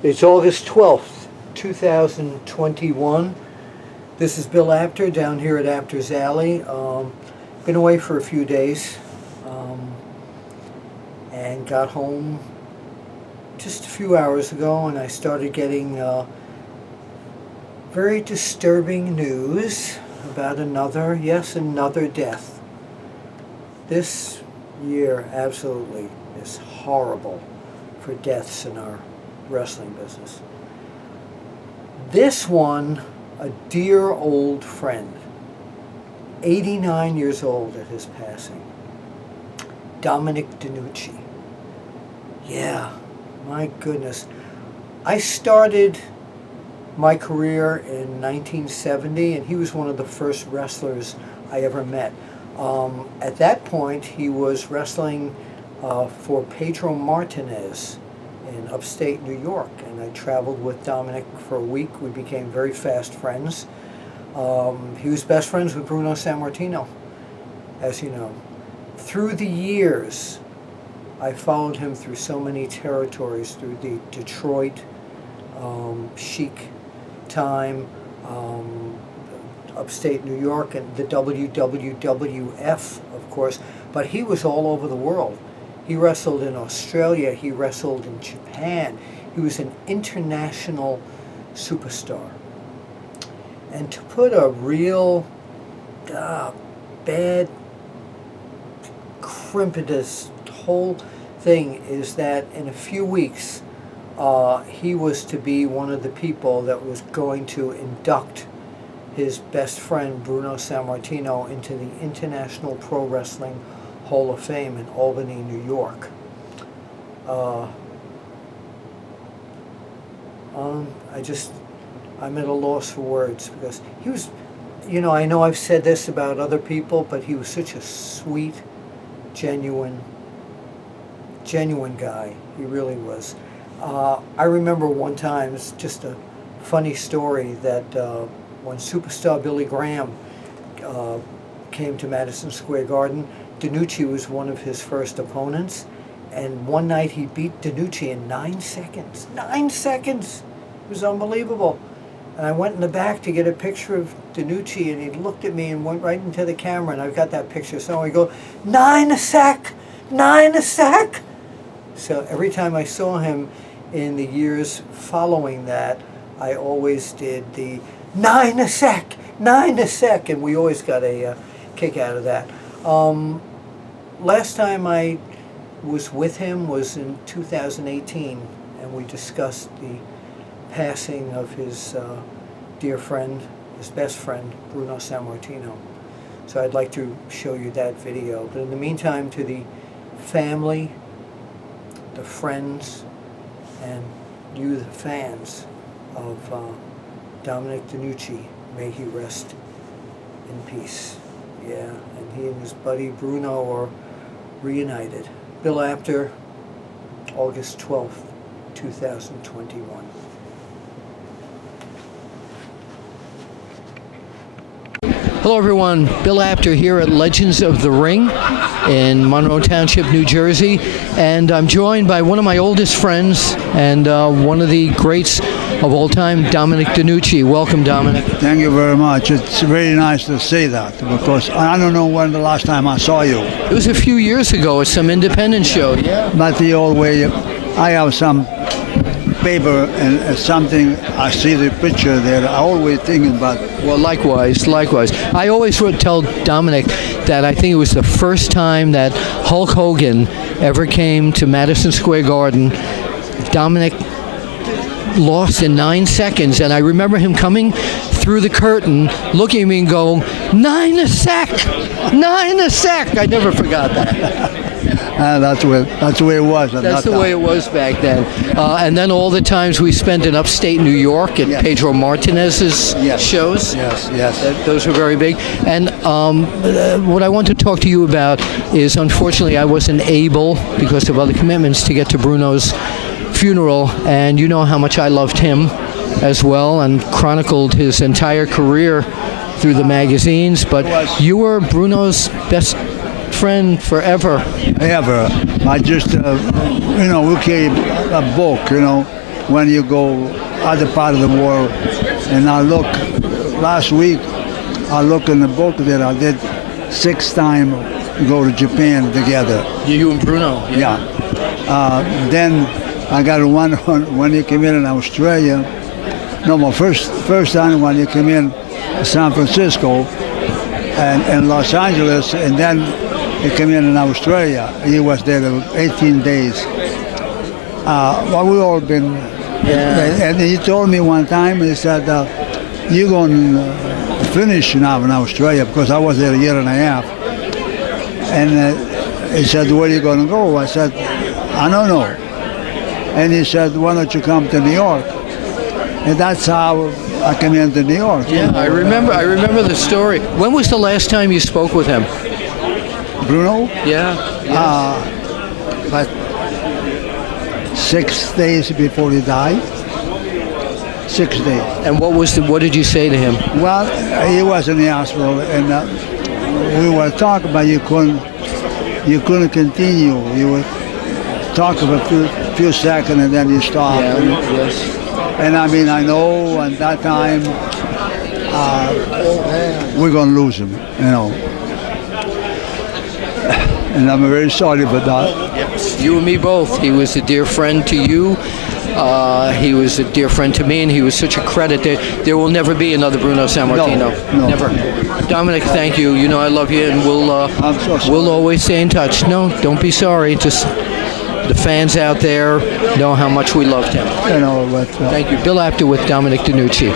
It's August 12th, 2021. This is Bill Apter down here at Apter's Alley. Been away for a few days and got home just a few hours ago, and I started getting very disturbing news about another death. This year absolutely is horrible for deaths in our wrestling business. This one, a dear old friend, 89 years old at his passing, Dominic Denucci. Yeah, my goodness. I started my career in 1970, and he was one of the first wrestlers I ever met. At that point, he was wrestling for Pedro Martinez in upstate New York, and I traveled with Dominic for a week. We became very fast friends. He was best friends with Bruno Sammartino, as you know. Through the years, I followed him through so many territories, through the Detroit chic time, upstate New York, and the WWF, of course, but he was all over the world. He wrestled in Australia, he wrestled in Japan. He was an international superstar. And to put a real bad, crimpetous whole thing is that in a few weeks, he was to be one of the people that was going to induct his best friend, Bruno Sammartino, into the International Pro Wrestling Hall of Fame in Albany, New York. I'm at a loss for words, because he was, I know I've said this about other people, but he was such a sweet, genuine guy. He really was. I remember one time, it's just a funny story, that when superstar Billy Graham came to Madison Square Garden, Denucci was one of his first opponents, and one night he beat Denucci in 9 seconds. 9 seconds! It was unbelievable. And I went in the back to get a picture of Denucci, and he looked at me and went right into the camera, and I've got that picture. So I go, 9 a sec! 9 a sec! So every time I saw him in the years following that, I always did the 9 a sec! 9 a sec! And we always got a kick out of that. Last time I was with him was in 2018, and we discussed the passing of his dear friend, his best friend, Bruno Sammartino. So I'd like to show you that video. But in the meantime, to the family, the friends, and you, the fans of Dominic Denucci, may he rest in peace. Yeah, and he and his buddy Bruno are reunited. Bill Apter, August 12th, 2021. Hello everyone, Bill Apter here at Legends of the Ring in Monroe Township, New Jersey, and I'm joined by one of my oldest friends and one of the greats of all time, Dominic Denucci. Welcome, Dominic. Thank you very much. It's really nice to say that, because I don't know when the last time I saw you. It was a few years ago at some independent show, yeah. But the old way, I have some paper and something, I see the picture there, I always thinking about. Well, likewise. I always would tell Dominic that I think it was the first time that Hulk Hogan ever came to Madison Square Garden. Dominic lost in 9 seconds, and I remember him coming through the curtain, looking at me and go, 9 a sec! 9 a sec! I never forgot that. That's the way it was. That's the way it was back then. And then all the times we spent in upstate New York at Pedro Martinez's shows. Yes. Those were very big. And what I want to talk to you about is, unfortunately, I wasn't able, because of other commitments, to get to Bruno's funeral. And you know how much I loved him as well, and chronicled his entire career through the magazines. But you were Bruno's best friend forever. Ever. I just, we carry a book, when you go other part of the world. And I look, last week, I look in the book that I did 6 times go to Japan together. You and Bruno. Yeah. Then I got one when you came in Australia. No, my first time when you came in San Francisco and Los Angeles, and then he came in Australia. He was there 18 days. Well, we all been, and he told me one time, he said, you're going to finish now in Australia, because I was there a year and a half. And he said, where are you going to go? I said, I don't know. And he said, why don't you come to New York? And that's how I came into New York. Yeah, I remember the story. When was the last time you spoke with him? Bruno? Yeah. But 6 days before he died. 6 days. And what did you say to him? Well, he was in the hospital, and we were talking about you couldn't continue. You would talk for a few seconds and then you stop. Yeah, yes. And I mean, I know at that time we're going to lose him, you know. And I'm very sorry for that. You and me both. He was a dear friend to you. He was a dear friend to me, and he was such a credit. There will never be another Bruno Sammartino. No. Never. Dominic, thank you. You know I love you, and I'm so sorry. we'll always stay in touch. No, don't be sorry. Just the fans out there know how much we loved him. You know, but Thank you. Bill Apter with Dominic Denucci.